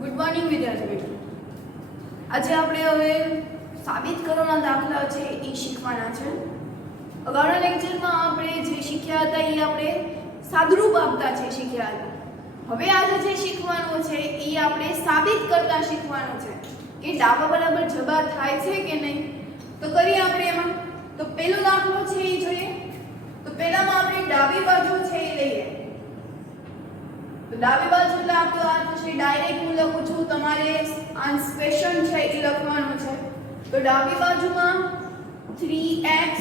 Good morning વિદ્યાર્થી મિત્રો. આજે આપણે હવે સાબિત કરવાના દાખલા છે એ શીખવાના છે. અગાઉના લેક્ચરમાં આપણે જે શીખ્યા હતા એ આપણે સાદરૂપ આપતા છે શીખ્યા હતા. હવે આજે જે શીખવાનું છે એ આપણે સાબિત કરતા શીખવાનું છે કે ડાબા બરાબર જબા થાય છે કે નહીં. તો કરીએ આપણે એમાં. તો પહેલો દાખલો છે એ જોઈએ. તો પહેલામાં આપણે ડાબી બાજુ છે એ લઈએ. તો ડાબી બાજુ એટલે આપણો આ થશે ડાયરેક્ટ હું લખું છું, તમારે આ ક્વેશ્ચન છે એ લખવાનું છે. તો ડાબી બાજુમાં 3x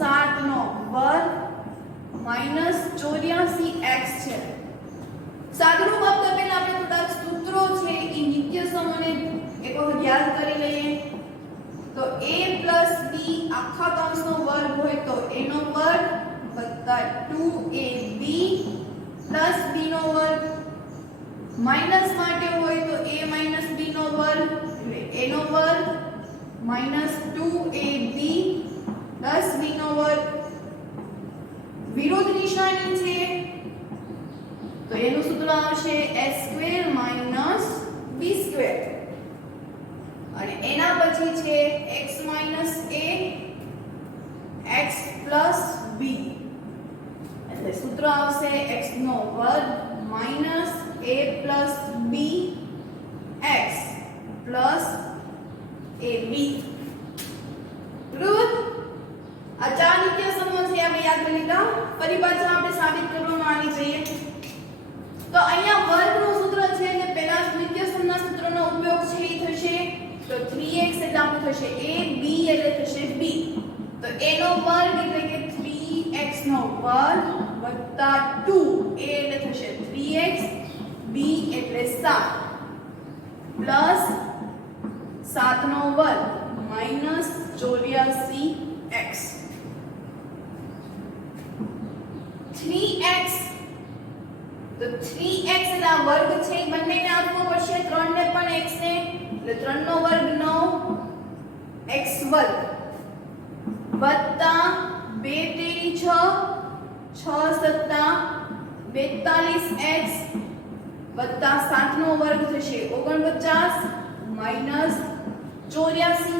7 નો વર્ગ -84x છે. સાદરૂપ આપતા પહેલા આપણે થોડા સૂત્રો છે એ નિત્ય સમોને એક વખત યાદ કરી લઈએ. તો a b આખા કૌંસનો વર્ગ હોય તો a નો વર્ગ વત્તા 2ab પ્લસ b નો વર્ગ, માઈનસ માટે હોય તો a માઈનસ b નો વર્ગ એટલે a નો વર્ગ માઈનસ 2ab પ્લસ b નો વર્ગ. વિરુદ્ધ નિશાની છે તો એનું સૂત્ર આવશે a square minus b square અને એના પછી છે x minus a x plus b એટલે સૂત્ર આવશે x નો વર્ગ minus a plus b x plus ab. બરાબર. આ ચાર નિત્ય સમૂહ છે આપણે યાદ કરી લીધા. ફરી પાછા આપણે સાબિત કરવામાં આવી જઈએ. તો અહીંયા વર્ગનું સૂત્ર છે એટલે પહેલા નિત્ય સમૂહના સૂત્રનો ઉપયોગ છે એ થશે. તો 3x એટલે આપણું થશે a, b એટલે થશે b. તો a નો વર્ગ એટલે કે 3x નો વર્ગ વત્તા 2 a એટલે થશે 3x, b એટલે 7 પ્લસ 7 નો વર્ગ માઈનસ 84x. 3x તો 3x એટલે આ વર્ગ છે એ બંનેને આપવો પડશે. 3 ને પણ x ને એટલે 3 નો વર્ગ 9 x વર્ગ વત્તા 2 તેરી 6 6 સત્તા 42x વત્તા 7 નો વર્ગ થશે 49 માઈનસ 84.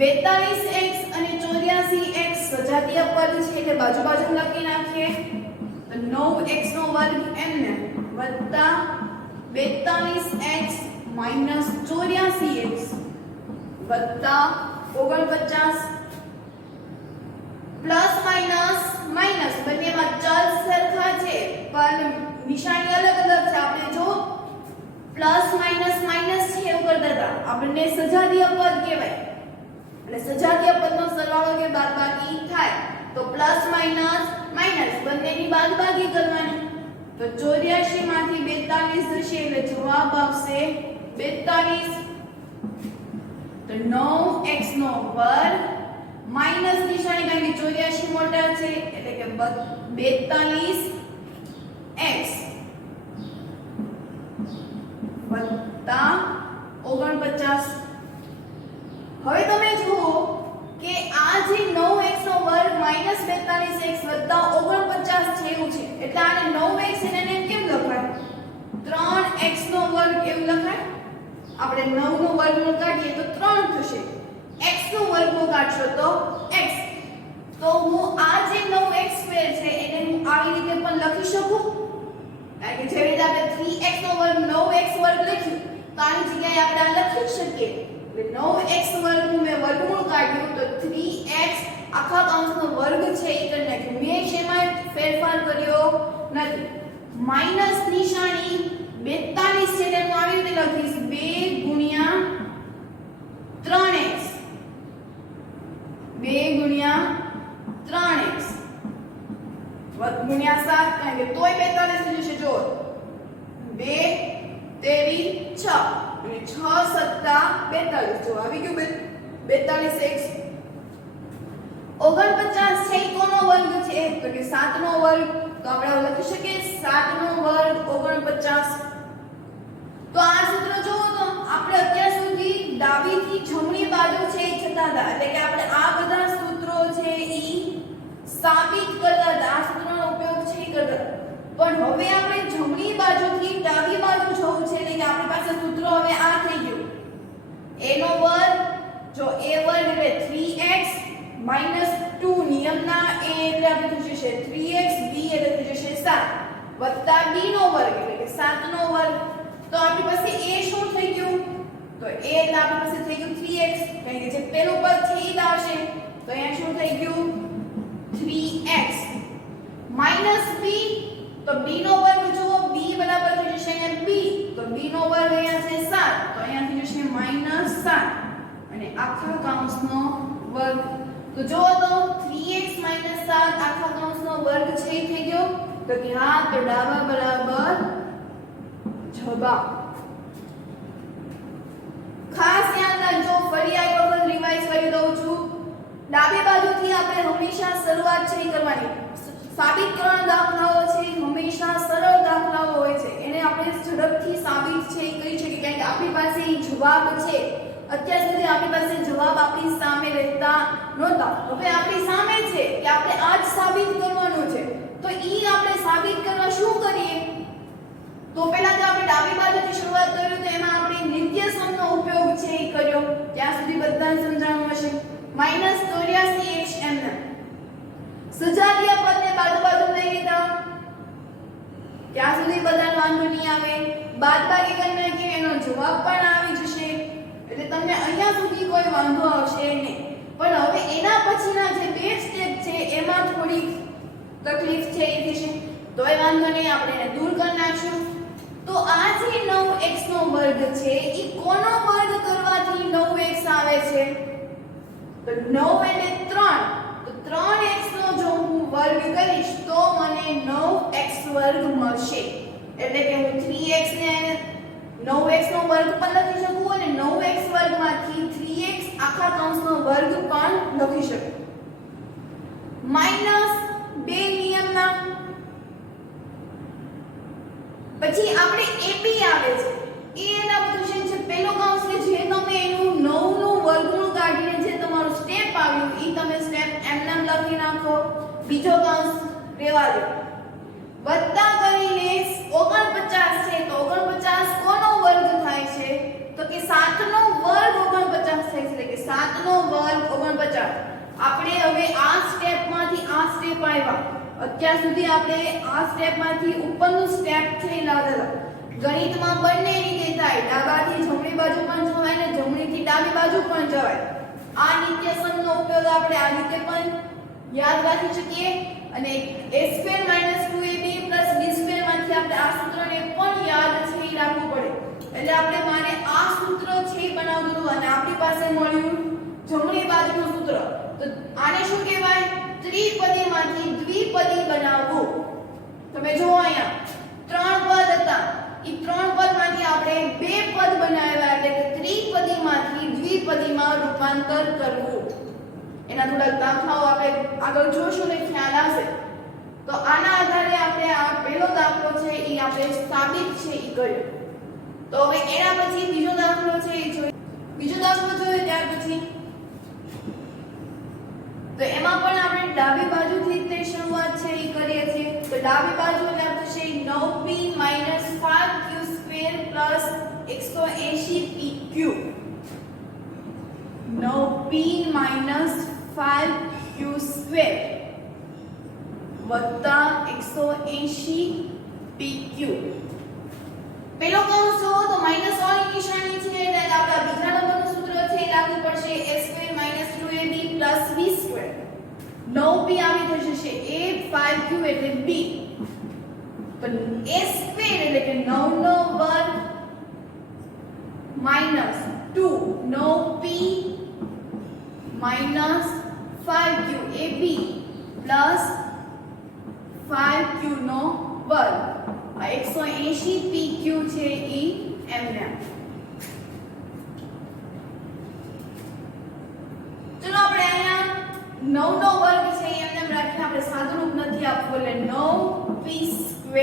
42x અને 84x સજાતીય પદ છે એટલે બાજુ બાજુ લખી નાખીએ. તો 9x નો વર્ગ એમને વત્તા 42x માઈનસ 84x વત્તા 49 પ્લસ માઈનસ માઈનસ બંનેમાં ચલ સરખા છે પણ નિશાની અલગ અલગ છે. આપણે જો પ્લસ માઈનસ માઈનસ છે એવું કરતા હતા આપણને સજાતીય પદ કહેવાય. એટલે સજાતીય પદનો સરવાળો કે બાદબાકી થાય તો પ્લસ માઈનસ માઈનસ બંનેની બાદબાકી કરવાની. તો 84 માંથી 42 જશે એટલે જવાબ આવશે 42. તો 9x નો વર્ગ માઈનસ નિશાની કારણ કે 84 મોટા છે એટલે કે 42x વત્તા 49. હવે તમે જુઓ કે આ જે 9x નો વર્ગ માઈનસ 42x વત્તા 49 છે એવું છે એટલે આને 9x એને કેમ લખાય 3x નો વર્ગ એવું લખાય. આપણે 9 નો વર્ગમૂળ કાઢીએ તો 3 થશે. x નો વર્ગમૂળ કાઢશો તો x. તો હું આ જે 9x સ્ક્વેર છે એને હું આવી રીતે પણ લખી શકું કારણ કે જેવી રીતે આપણે 3x નો વર્ગ 9x વર્ગ લખ્યું તો આની જગ્યાએ આપણે આ લખી શકીએ. એટલે 9x વર્ગનું મેં વર્ગમૂળ કાઢ્યું તો 3x આખા કૌંસનો વર્ગ છે એ કરી નાખ્યું. મેં શેમાં ફેરફાર કર્યો નથી. માઈનસ નિશાની 42 છે એટલે હું આવી રીતે લખીશ 2 ગુણ્યા 3x 2 ગુણ્યા 3x ગુણ્યા 7 કારણ કે તોય 42 થઈ જશે. જો 2 તેરી 6 અને 6 સત્તા 42 જો આવી ગયું 42x. 49 છે એ કોનો વર્ગ છે તો કે 7 નો વર્ગ. તો આપણે લખી શકીએ 7 નો વર્ગ 49. તો આ સૂત્ર જોવો તો આપણે અત્યાર સુધી ડાબી થી જમણી બાજુ છે એ જતા હતા એટલે કે આપણે આ બધા સૂત્રો છે એ સાબિત કરતા હતા. આ સૂત્રનો ઉપયોગ છે એ કરતા. પણ હવે આપણે જમણી બાજુથી ડાબી બાજુ -2 નિયમના a એટલે આપણે થઈ જશે 3x, b એટલે થઈ જશે 7 વત્તા b નો વર્ગ એટલે કે 7 નો વર્ગ. તો આપણી પાસે a શું થઈ ગયું? તો a એટલે આપણી પાસે થઈ ગયું 3x, કારણ કે જે પેલું પદ છે ઈ જ આવશે. તો અહીંયા શું થઈ ગયું? 3x b, તો b નો વર્ગ જુઓ, b બરાબર થઈ જશે અહીંયા b, તો b નો વર્ગ અહીંયા છે 7, તો અહીંયા થઈ જશે -7 અને આખા કૌંસનો વર્ગ. તો જો તો 3x 7 આખા કૌંસનો વર્ગ છે ઈ થઈ ગયો. તો કે હા, તો ડાબા બરાબર જવાબ. ખાસ ધ્યાન રાખજો, ફરી એક વખત રિવાઇઝ કરી દઉં છું. ડાબી બાજુથી આપણે હંમેશા શરૂઆત છે ઈ કરવાની. સાબિતકરણ દાખલાઓ છે હંમેશા સરળ દાખલાઓ હોય છે, એને આપણે ઝડપથી સાબિત છે ઈ કરી શકીએ, કારણ કે આપણી પાસે ઈ જવાબ છે. અત્યાર સુધી આપણી પાસે જવાબ આપણી સામે રહેતા નહોતા, હવે આપણી સામે છે કે આપણે આ જ સાબિત કરવાનું છે. તો ઈ આપણે સાબિત કરવા શું કરીએ? તો પહેલા તો આપણે ડાબી બાજુથી શરૂઆત કર્યું, તો એમાં આપણે નિત્યસમનો ઉપયોગ છે ઈ કર્યો. ત્યાં સુધી બધાને સમજાણું હશે. -84x એમને સજાતીય પદને બાજુ લઈ લીધા, ત્યાં સુધી બધાને વાંધો નહીં આવે. બાદબાકી કરી નાખીએ, એનો જવાબ પણ આવી જશે, એટલે તમને અહીંયા સુધી કોઈ વાંધો આવશે નહીં. પણ હવે એના પછીના જે બે સ્ટેપ છે એમાં થોડી તકલીફ છે એ થશે, તોય વાંધો નહીં, આપણે એને દૂર કરી નાખશું. તો આ જે 9x નો વર્ગ છે ઈ કોનો વર્ગ કરવાથી 9x આવે છે? તો 9 એટલે 3, તો 3x નો જો હું વર્ગ કરીશ તો મને 9x વર્ગ મળશે. એટલે કે હું 3x ને 9x નો વર્ગ પણ લખી શકું અને 9x વર્ગમાંથી 3x આખા કૌંસનો વર્ગ પણ લખી શકું. -2 નિયમના પછી આપણે ab આવે છે. એ એના પોઝિશન છે પહેલો કૌંસ કે જે તમે એનું 9 નું વર્ગમૂળ કાઢીને જે તમારું સ્ટેપ આવ્યું ઈ તમે સ્ટેપ એમને લખી નાખો, બીજો કૌંસ રહેવા દો. વત્તા કરીને 49 છે, તો 49 કોનો વર્ગ થાય છે? તો કે 7 નો વર્ગ 49 થાય છે, એટલે કે 7 નો વર્ગ 49. આપણે હવે આ સ્ટેપમાંથી આ સ્ટેપ આવ્યા. અત્યાર સુધી આપણે આ સ્ટેપમાંથી ઉપરનું સ્ટેપ છે લાવેલા. ગણિતમાં બંને રીતે થાય, ડાબાથી જમણી બાજુ પણ જવાય ને જમણીથી ડાબી બાજુ પણ જવાય. આ નિત્યસમનો ઉપયોગ આપણે આ રીતે પણ યાદ રાખી શકીએ અને a² - 2ab + b² માંથી આપણે આ સૂત્રને પણ યાદ છે ઈ રાખવું પડે. એટલે આપણે માને આ સૂત્ર છે ઈ બનાવવું હતું અને આપણી પાસે મળ્યું જમણી બાજુનું સૂત્ર. તો આને શું કહેવાય? ત્રિપદીમાંથી દ્વિપદી બનાવવું. તમે જુઓ અહીંયા 3 પદ હતા, ઈ 3 પદમાંથી આપણે 2 પદ બનાવ્યા, એટલે કે ત્રિપદીમાંથી દ્વિપદીમાં રૂપાંતર કરવું. એના થોડા દાખલાઓ આપણે આગળ જોશું ને ખ્યાલ આવશે. તો આના આધારે આપણે આ પહેલો દાખલો છે ઈ આપણે સાબિત છે ઈ કર્યો. તો હવે એના પછી બીજો દાખલો છે ઈ જોઈએ. બીજો દાખલો જોઈએ ત્યાર પછી તો એમાં પણ આપણે ડાબી બાજુથી તે શરૂઆત છે ઈ કરીએ છીએ. તો ડાબી બાજુ એટલે આપણે થશે 9p - 5q² + 180pq. 9p - 5q² વત્તા 180pq. પેલો કૌંસ જો તો -1 ની નિશાની છે, એટલે આપણા બીજા નંબરનું સૂત્ર છે એ લાગુ પડશે a² - 2ab + b². 9p આવી થશે a, 5q એટલે b. તો a² એટલે કે 9 નો વર્ગ -2 9p - 5q ab + 5q નો વર્ગ. આ 180pq છે ઈ એમને. ચલો આપણે અહીંયા 9 નો વર્ગ છે એમને રાખીને આપણે સાદું રૂપ નથી આપવું, એટલે 9p²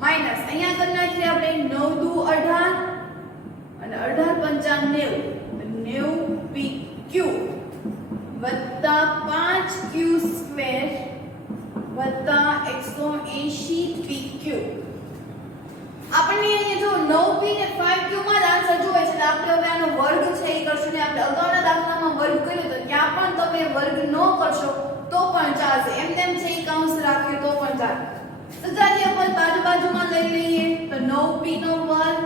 માઈનસ અહીંયા કરી નાખીએ આપણે 9 દુ 18 અને 18 × 5 90pq વત્તા 5q² વત્તા 180pq. આપણને અહીંયા જો 9 9p ને 5q માં જ આન્સર જોઈએ છે. આપણે હવે આનો વર્ગ છે એ કરશું ને આપણે અગાઉના દાખલામાં વર્ગ કર્યો તો ત્યાં પણ તમે વર્ગ ન કરશો તો પણ ચાલશે. એમ તેમ છે એ કૌંસ રાખીએ તો પણ ચાલે. સજાતીય પદ બાજુમાં લઈ લઈએ તો 9p નો વર્ગ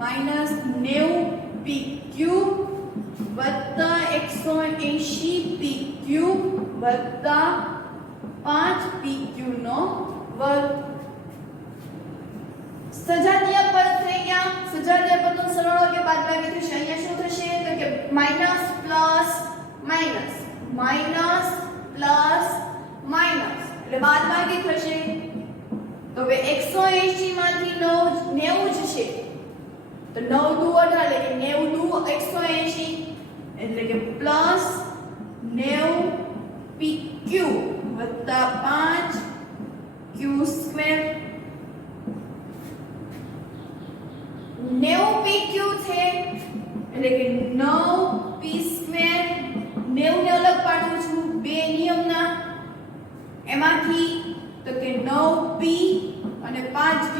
માઈનસ 90pq વત્તા 180pq વત્તા 5pq નો વર્ગ. સજાતીય પદ થઈ ગયા. સજાતીય પદનો સરવાળો કે બાદબાકી થશે. અહીંયા શું થશે તો કે minus plus minus minus plus minus એટલે બાદબાકી થશે. તો હવે 180 માંથી 90 જશે તો 9 દુ 18 એટલે કે 90 દુ 180 એટલે કે પ્લસ 90pq વત્તા 5q સ્ક્વેર. 90pq છે એટલે કે 9p સ્ક્વેર. 90 ને અલગ પાડું છું બે નિયમના એમાંથી તો કે 9p અને 5q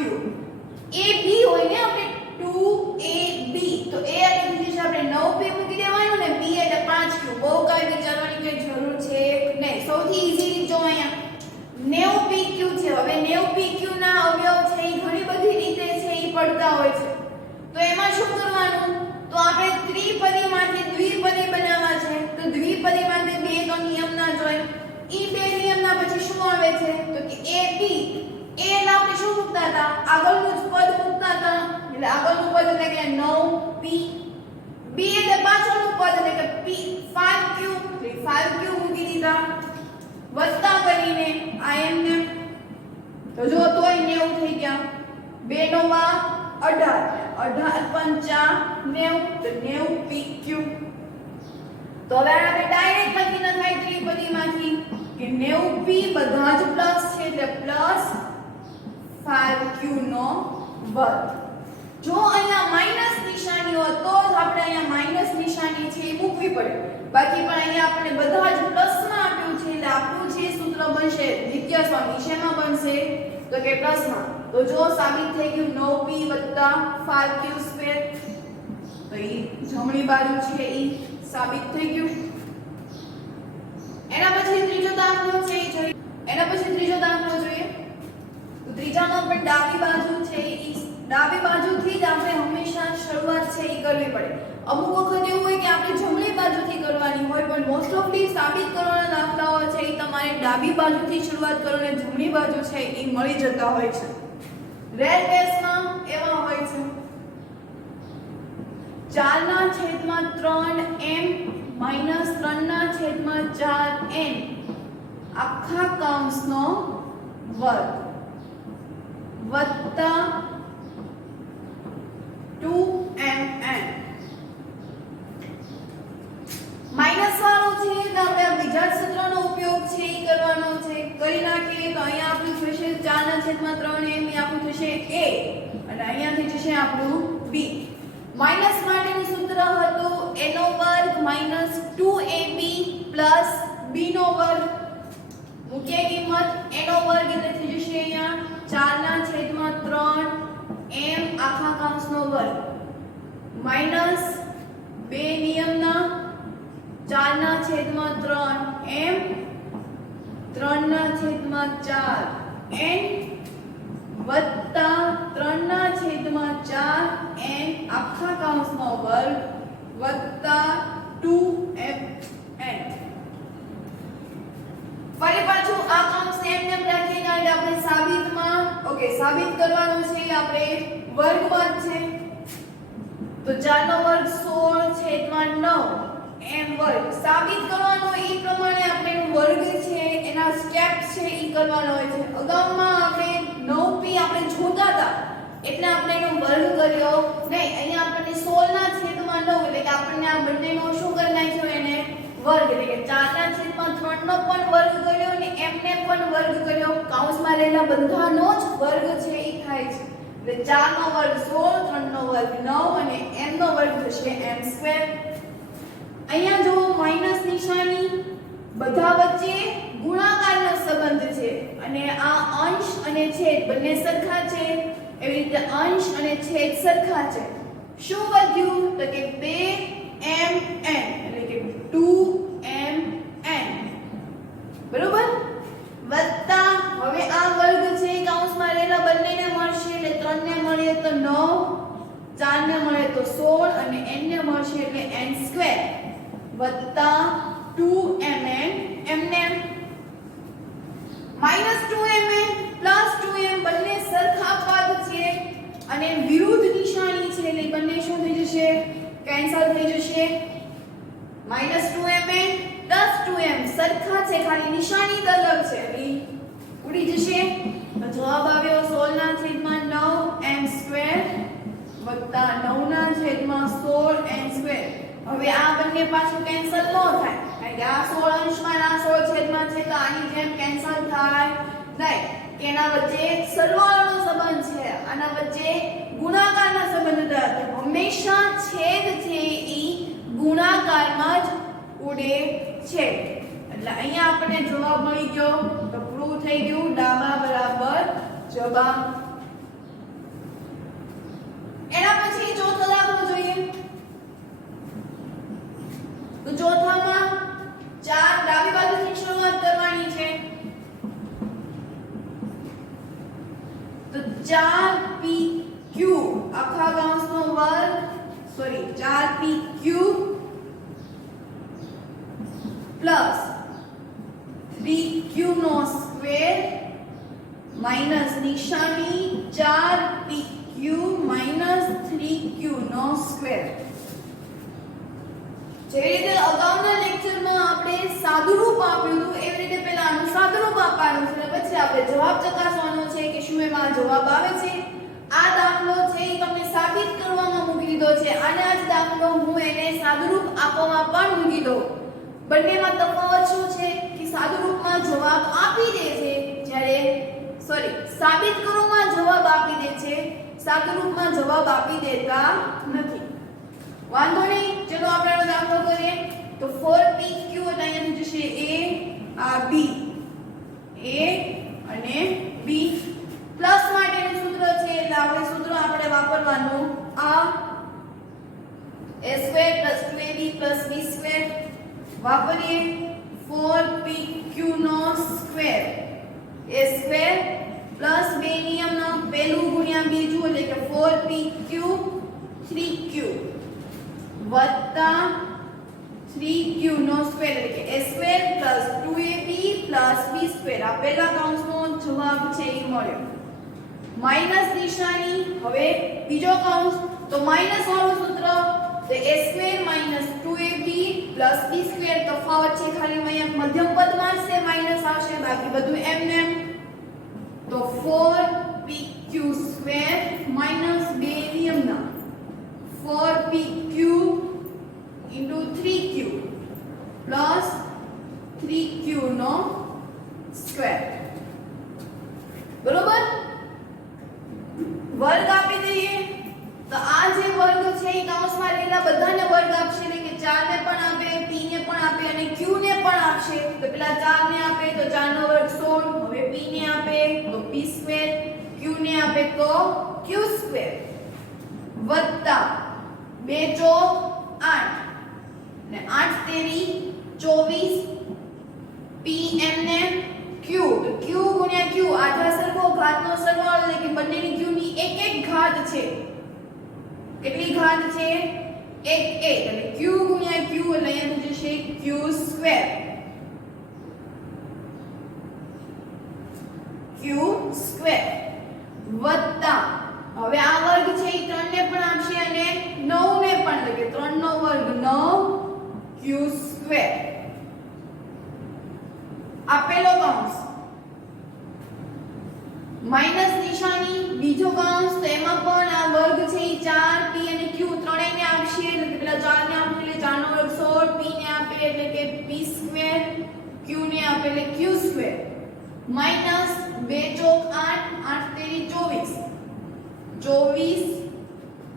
a b હોય ને આપણે 2ab તો a એટલે દીધી છે આપણે 9p મૂકી દેવાનું ને b એટલે 5q. બહુ કાઈ વિચારવાની કે જરૂર છે નહીં. સૌથી ઈઝી રીત જો અહીંયા 90pq છે. હવે 90pq ના અવયવ છે એ ઘણી બધી રીતે છે એ પડતા હોય છે. તો એમાં શું કરવાનું તો આપણે ત્રિપદીમાંથી દ્વિપદી બનાવવા છે. તો દ્વિપદીમાંથી બે તો નિયમના જોઈ. ઈ બે નિયમના પછી શું આવે છે તો કે ab a એટલે આપણે શું મૂકતા હતા આગળનું જ પદ મૂકતા હતા એટલે આગળનું પદ એટલે કે 9p. b એટલે પાછળનું પદ એટલે કે p 5q 5q મૂકી દીધા વત્તા કરીને આ એમને તો જો તોય 90 થઈ ગયા. 2 નો વા 18 18 પંચા 90 તો 90pq. તો હવે આપણે ડાયરેક્ટ લખી નખાય ત્રિપદીમાંથી કે 90p બધા જ પ્લસ છે એટલે પ્લસ 5q નો વર્ગ. જો અહીંયા માઈનસ નિશાની હોય તો જ આપણે અહીંયા માઈનસ નિશાની છે એ મૂકવી પડે. બાકી પણ અહીંયા આપણે બધા જ પ્લસમાં આપ્યું છે એટલે આપણું જે સૂત્ર બનશે દ્વિતીય સ્વરની શેમાં બનશે તો કે પ્લસમાં. તો જો સાબિત થઈ ગયું 9p 5q સ્ક્વેર તો એ જમણી બાજુ છે એ સાબિત થઈ ગયું. એના પછી ત્રીજો દાખલો છે એ જોઈએ. તો ત્રીજામાં પણ ડાબી બાજુ છે એ ડાબી બાજુથી જ આપણે હંમેશા શરૂઆત છે એ કરવી પડે. અમુક વખત એવું હોય કે આપણે જમણી બાજુથી કરવાની હોય પણ મોસ્ટ ઓફલી સાબિત કરવાના દાખલાઓ છે એ તમારે ડાબી બાજુથી શરૂઆત કરો અને જમણી બાજુ છે એ મળી જતા હોય છે. રેર કેસમાં એવા હોય છે 4/3m માઈનસ 3/4n આખા કૌંસનો વર્ગ વત્તા 2mn. માઈનસ વાળું છે તો આપણે બીજા સૂત્રનો ઉપયોગ છે એ કરવાનો છે. કરી નાખીએ તો અહીંયા આપણું થશે 4/3m એ આપણું થશે a અને અહીંયાથી જશે આપણું b. માઈનસ માટેનું સૂત્ર હતું a નો વર્ગ માઈનસ 2ab પ્લસ b નો વર્ગ. મુખ્ય કિંમત a નો વર્ગ એટલે થઈ જશે અહીંયા 4/3m આખા કૌંસનો વર્ગ માઈનસ બે નિયમના 4/3m 3/4n વત્તા 3/4n આખા કૌંસનો વર્ગ વત્તા 2mn. ફરી પાછું આ કૌંસને એમને રાખીને આપણે સાબિતમાં સાબિત કરવાનું છે આપણે વર્ગમાં છે. તો 4 નો વર્ગ 16/9 m વર્ગ સાબિત કરવાનો એ પ્રમાણે આપણે વર્ગ છે એના સ્ટેપ છે એ કરવાનો હોય છે. અગાઉમાં આપણે 9p આપણે જોતા હતા એટલે આપણે એનો વર્ગ કર્યો નહીં. અહીંયા આપણને 16/9 એટલે કે આપણને આ બંનેનો શું કરી નાખ્યો એને વર્ગ એટલે કે 4/3 નો પણ વર્ગ કર્યો અને m ને પણ વર્ગ કર્યો. કૌંસમાં રહેલા બધાનો જ વર્ગ છે એ થાય છે એટલે 4 નો વર્ગ 16 3 નો વર્ગ 9 અને m નો વર્ગ થશે m². અહીંયા જો માઈનસ નિશાની બધા વચ્ચે ગુણાકારનો સંબંધ છે અને આ અંશ અને છેદ બંને સરખા છે એવી રીતે અંશ અને છેદ સરખા છે. શું વધ્યું તો કે 2mn એટલે કે 2mn બરોબર વત્તા હવે આ વર્ગ છે કૌંસમાં રહેલા બંનેને મળશે એટલે 3 ને મળે તો 9 4 ને મળે તો 16 અને n ને મળશે એટલે n² વત્તા 2mn એમને -2mn + 2m બંને સરખા પદ છે અને વિરુદ્ધ નિશાની છે એટલે બંને શું થઈ જશે કેન્સલ થઈ જશે. -2mn + 2m સરખા છે ખાલી નિશાની જ અલગ છે એટલે ઉડી જશે. તો જવાબ આવ્યો 16/9m² વત્તા 9/16n². હવે આ બંને પાછું કેન્સલ ન થાય કારણ કે આ 16 અંશમાં અને આ 16 છેદમાં છે તો આની જેમ કેન્સલ થાય નહીં. એના વચ્ચે સરવાળાનો સંબંધ છે આના વચ્ચે ગુણાકારના સંબંધ હતા તો હંમેશા છેદ છે ઈ ગુણાકારમાં જ ઉડે છે. એટલે અહીંયા આપણને જવાબ મળી ગયો તો પ્રૂવ થઈ ગયું ડાબા બરાબર જવાબ. એના પછી ચોથો દાખલો જોઈએ. તો ચોથામાં 4 ડાબી બાજુથી શરૂઆત કરવાની છે. તો 4pq આખા કૌંસનો વર્ગ 4pq પ્લસ 3q નો સ્ક્વેર માઈનસ નિશાની 4pq માઈનસ 3q નો સ્ક્વેર. જે રીતે અગાઉના લેક્ચરમાં આપણે સાદુરૂપ આપ્યું હતું એવી રીતે પહેલા આનું સાદુરૂપ આપવાનું છે પછી આપણે જવાબ ચકાસવાનો છે કે શું એમાં જવાબ આવે છે. આ દાખલો છે એ તમને સાબિત કરવામાં મૂકી દીધો છે અને આ જ દાખલો હું એને સાદુરૂપ આપવામાં પણ મૂકી દઉં. બંનેમાં તફાવત શું છે કે સાદુરૂપમાં જવાબ આપી દે છે જ્યારે સાબિત કરવામાં જવાબ આપી દે છે સાદુરૂપમાં જવાબ આપી દેતા નથી. વાંધો નહીં ચલો આપણે આનો દાખલો કરીએ. તો 4pq એટલે અહીંયાથી જશે a આ b a અને b પ્લસ માટેનું સૂત્ર છે એટલે આપણે સૂત્ર આપણે વાપરવાનું આ a² + 2ab + b² વાપરીએ. 4pq નો સ્ક્વેર a² પ્લસ બે નિયમનો પહેલું ગુણ્યા બીજું એટલે કે 4pq 3q વત્તા 3q નો સ્ક્વેર એટલે કે a² + 2ab + b² આ પહેલા કૌંસનો જવાબ છે એ મળ્યો. માઈનસ નિશાની હવે બીજો કૌંસ તો માઈનસ વાળું સૂત્ર તો a² - 2ab + b² તફાવત છે ખાલી અહીંયા મધ્યમ પદમાં છે માઈનસ આવશે બાકી બધું એમ તો 4pq² માઈનસ બે નિયમના 4pq * 3q પ્લસ 3q નો સ્ક્વેર બરોબર. વર્ગ આપી દઈએ તો આ જે વર્ગ છે એ કૌંસમાં રહેલા બધાને વર્ગ આપશે એટલે કે 4 ને પણ આપે p ને પણ આપે અને q ને પણ આપશે. તો પેલા 4 ને આપે તો 4 નો વર્ગ 16 હવે p ને આપે તો p² q ને આપે તો q² વત્તા 2 ચોક 8 ને 8 તેરી 24 pn q તો q ગુણ્યા q આધા સરખો ઘાતનો સરવાળો એટલે કે બંનેની q ની એક એક ઘાત છે. કેટલી ઘાત છે 1 એટલે q ગુણ્યા q એટલે અહીંયા જશે q² વત્તા હવે આ વર્ગ છે એ 3 ને પણ આપશે અને 9 ને પણ એટલે કે 3 નો વર્ગ 9q². આપેલો કૌંસ માઈનસ નિશાની બીજો કૌંસ તો એમાં પણ આ વર્ગ છે એ 4 p અને q ત્રણેયને આપશે એટલે કે પેલા 4 ને આપે એટલે 4 નો વર્ગ 16 p ને આપે એટલે કે p² q ને આપે એટલે q² માઈનસ 2 ચોક 8 8 તેરી 24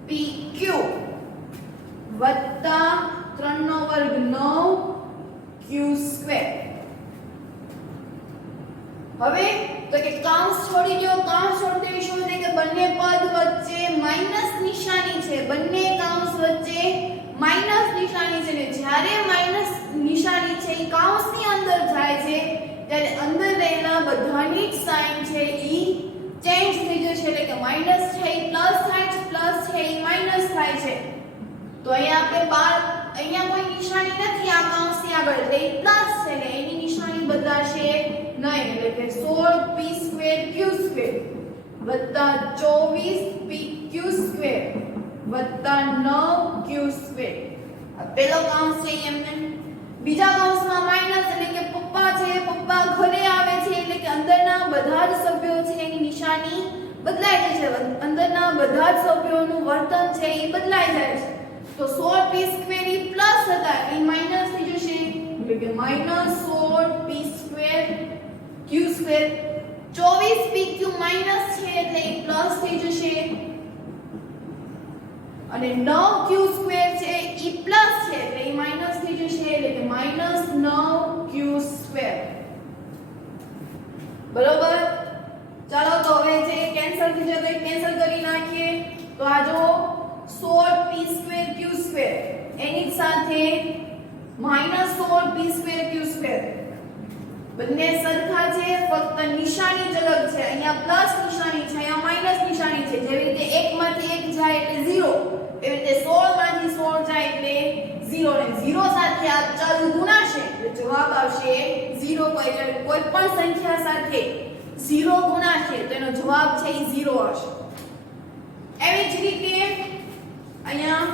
pq વત્તા 3 નો વર્ગ 9q². હવે તો કે કૌંસ છોડી દો કૌંસ છોડતે શું થાય કે બંને પદ વચ્ચે માઈનસ નિશાની છે, બંને કૌંસ વચ્ચે માઈનસ નિશાની છે, ને જ્યારે માઈનસ નિશાની છે એ કૌંસની અંદર જાય છે ત્યારે અંદર રહેલા બધાની જ સાઇન છે ઈ ચેન્જ થઈ જશે, એટલે કે માઈનસ છે એ પ્લસ થાય છે, પ્લસ છે એ માઈનસ થાય છે. તો અહીંયા આપણે અહીંયા કોઈ નિશાની નથી આ કૌંસની આગળ, એટલે એ પ્લસ છે ને એની નિશાની બદલાશે નહીં, એટલે કે 16p²q² વત્તા 24pq² વત્તા 9q². આ પહેલો કૌંસ છે એમને. બીજા કૌંસમાં માઈનસ એટલે કે પપ્પા છે, પપ્પા ઘરે આવે છે એટલે કે અંદરના બધા જ સભ્યો છે એની નિશાની બદલાઈ જાય છે, અંદરના બધા જ સભ્યોનું વર્તન છે એ બદલાઈ જાય છે. તો 16p² ઈ પ્લસ હતા એ માઈનસ થઈ જશે, એટલે કે -16p²q². 24pq માઈનસ છે એટલે એ પ્લસ થઈ જશે, અને 9q² છે ઈ પ્લસ છે એટલે એ માઈનસ થઈ જશે, એટલે કે -9q². બરોબર. ચાલો તો હવે જે કેન્સલ થઈ જશે કેન્સલ કરી નાખીએ. તો આ જો 16p²q² એની સાથે -16p²q² બંને સરખા છે, ફક્ત નિશાની જ અલગ છે. અહીંયા પ્લસ નિશાની છે, અહીંયા માઈનસ નિશાની છે. જેવી રીતે 1 માંથી 1 જાય એટલે 0, એવી રીતે 16 માંથી 16 જાય એટલે 0, ને 0 સાથે આ ચલ ગુણાશે એટલે જવાબ આવશે 0. કોઈ પણ સંખ્યા સાથે 0 ગુણાશે તો એનો જવાબ છે એ 0 આવશે. એવી જ રીતે અહીંયા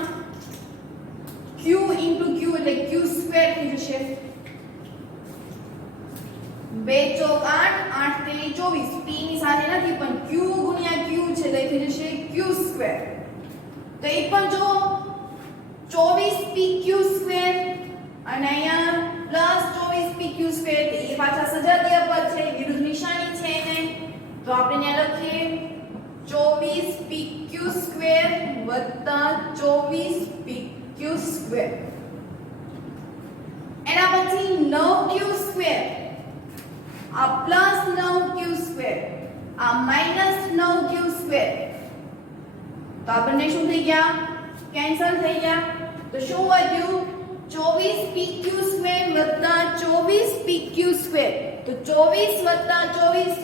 q * q એટલે q² થઈ જશે. 2 ચોક 8, 8 તેરી 24, p ની સાથે નથી પણ q ગુણ્યા q છે એટલે થઈ જશે q². તો એ પણ જો 24pq² અને અહીંયા +24pq² એ પાછા સજાતીય પદ છે, વિરુદ્ધ નિશાની છે એને. તો આપણે અહીંયા લખીએ 24pq² વત્તા 24pq². એના પછી 9q², આ +9q², આ -9q². તો આ બંને શું થઈ ગયા? કેન્સલ થઈ ગયા. તો શું વધ્યું? 24pq² વત્તા 24pq². તો 24 વત્તા 24,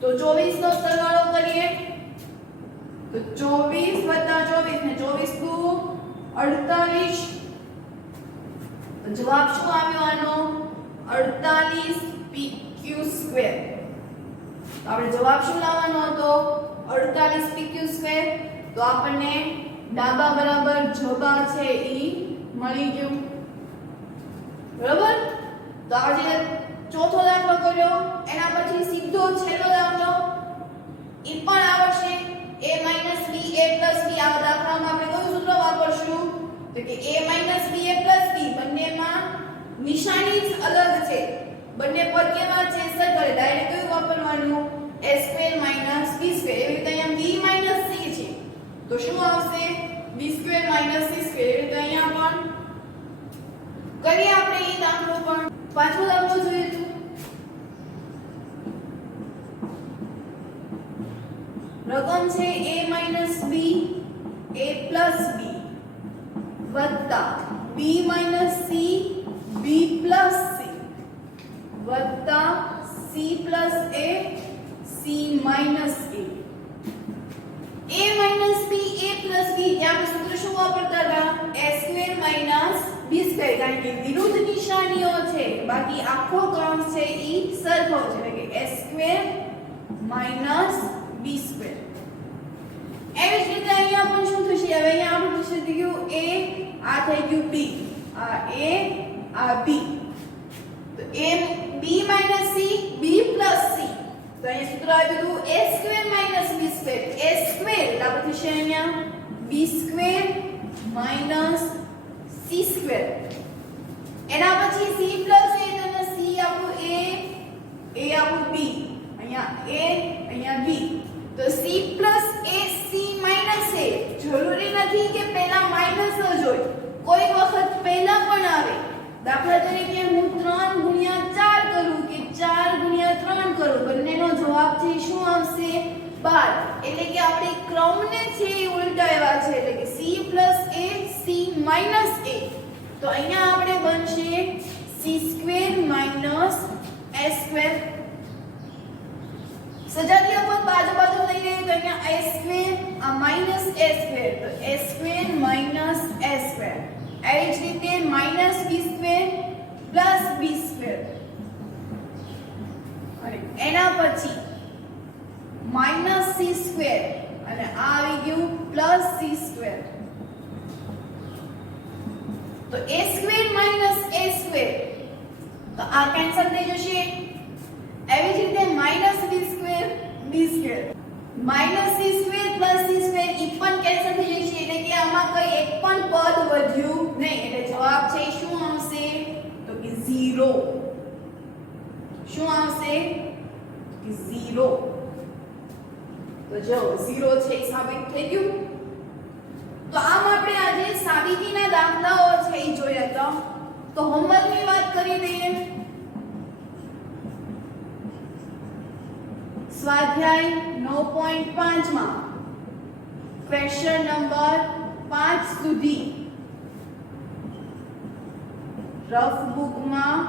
તો 24 નો સરવાળો કરીએ તો 24 વત્તા 24 ને 24 દુ 48. તો જવાબ શું આવ્યો આનો? 48pq². તો આપણે જવાબ શું લાવવાનો હતો? 48pq². તો આપણને ડાબા બરાબર જબા છે ઈ મળી ગયું. બરાબર. તો આજે ચોથો દાખલો કર્યો, એના પછી સીધો છેલ્લો દાખલો ઈ પણ આવશે. a - b a + b. આ દાખલામાં આપણે કયું સૂત્ર વાપરશું? તો કે a - b a + b બંનેમાં નિશાની જ અલગ છે, બંને પદ કેવા છે? સરખા. ડાયરેક્ટ કયું વાપરવાનું? a² - b². એવી રીતે અહીંયા b - c છે તો શું આવશે? b² - c². એવી રીતે અહીંયા પણ કરીએ આપણે એ દાખલો પણ. પાછો દાખલો જોઈએ તો રકમ છે a - b a + b વત્તા b - c b + c વત્તા c + a c - a. a - b a + b ત્યાં સૂત્ર શું વાપરતા હતા? a² - b². કારણ કે વિરુદ્ધ નિશાનીઓ છે, બાકી આખો કૌંસ છે ઈ સરખો છે, એટલે કે a² - b². એવી જ રીતે અહીંયા પણ શું થશે? હવે અહીંયા આપણું પૂછી દીધું a, આ થઈ ગયું b, આ a આ b. તો a b - c b + c. તો અહીંયા સૂત્ર આવ્યું હતું a² - b². a² એટલે આપણે થશે અહીંયા b² - c². એના પછી c + a, અને c આપણું a આપણું b, અહીંયા a અહીંયા b. તો c + a c - a. જરૂરી નથી કે પહેલા માઈનસ જ હોય, કોઈ વખત પહેલા પણ આવે. દાખલા તરીકે હું 3 × 4 કરું કે 4 × 3 કરું, બંનેનો જવાબ છે શું આવશે? બાદ એટલે કે આપણી ક્રમને છે એ ઉલટાવ્યા છે એટલે કે c + a c - a તો અહીંયા આપણે બનશે c² - a². સજાતીય પદ બાજુ લઈ લઈએ તો અહીંયા a² આ -a² તો a² - a². એ જ રીતે -b² + b². અને એના પછી -c² અને આ આવી ગયું +c². તો a² - a² તો આ કેન્સલ થઈ જશે. એવી જ રીતે -b² b². -c² + c² ઈ પણ કેન્સલ થઈ જશે એટલે કે આમાં કોઈ એક પણ પદ વધ્યું નહીં એટલે જવાબ છે શું આવશે તો કે 0. શું આવશે કે 0. તો જો 0 છે એ સાબિત થઈ ગયું. તો આમ આપણે આજે સાબિતીના દાખલાઓ છે એ જોયા હતા. તો હોમવર્કની વાત કરી દઈએ. સ્વાધ્યાય 9.5 માં ક્વેશ્ચન નંબર 5 સુધી રફ બુકમાં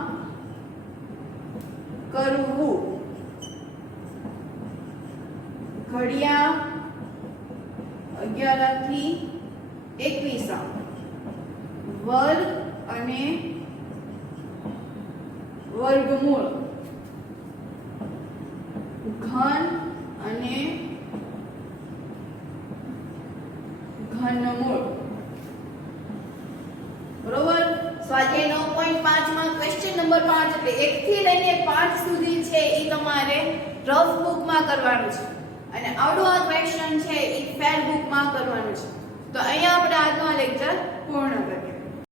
કરવું. ઘડિયા 11 થી 21 વર્ગ અને વર્ગમૂળ, ઘન અને ઘનમૂળ. બરોબર. સ્વાધ્યાય 9.5 માં ક્વેશ્ચન નંબર 5 એટલે 1 થી લઈને 5 સુધી છે એ તમારે રફ બુકમાં કરવાનું છે અને આવડું આ ક્વેશ્ચન છે એ ફેર બુકમાં કરવાનું છે. તો અહીંયા આપણે આજનો લેક્ચર